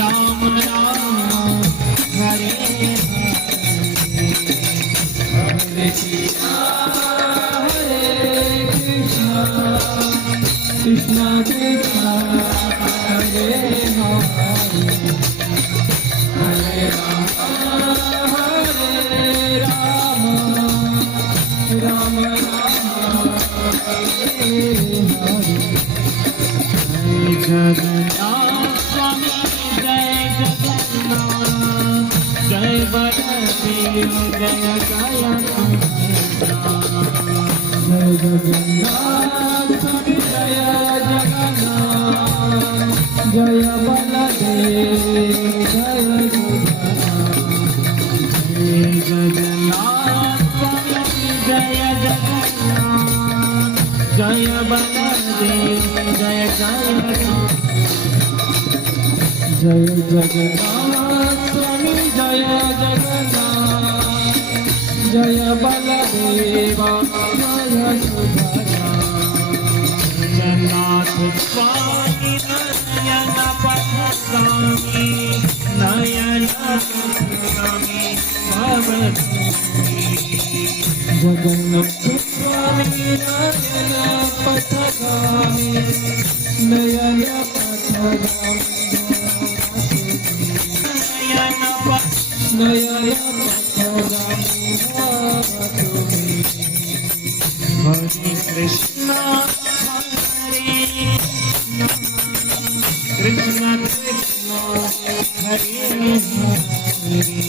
Ram Ram Hare Hare Krishna Krishna Krishna Hare Hare Hare Ram Ram Ram Hare Hare Jagannath Swami Jai Jagannath Jai Baldev Jai Jai Jai Jagannath Swami Jai Jagannath Jai Baldev Jai Jagannath Swami Jai Jagannath Jai Baldev Jai Jai Jai Jagannath Swami Jai Jagannath Jai Baldev Jai Subhadra Jagannath Swami Nayan पथगामी Nayan पथगामी Jagannath Swami Nayan पथगामी Nayan पथगामी Nayan पथगामी Hare Krishna Hare Krishna Krishna Hare Hare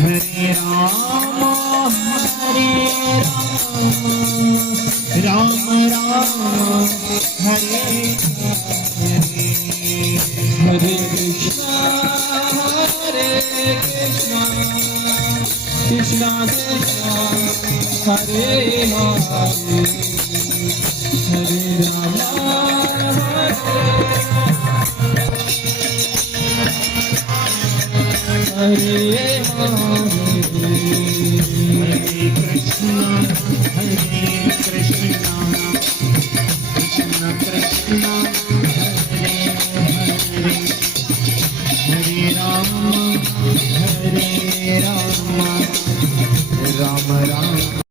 Hare Ram Ram Ram Hare Hare Hare Krishna Krishna Krishna Hare Hare Hare Ram Hare Hare Hare Krishna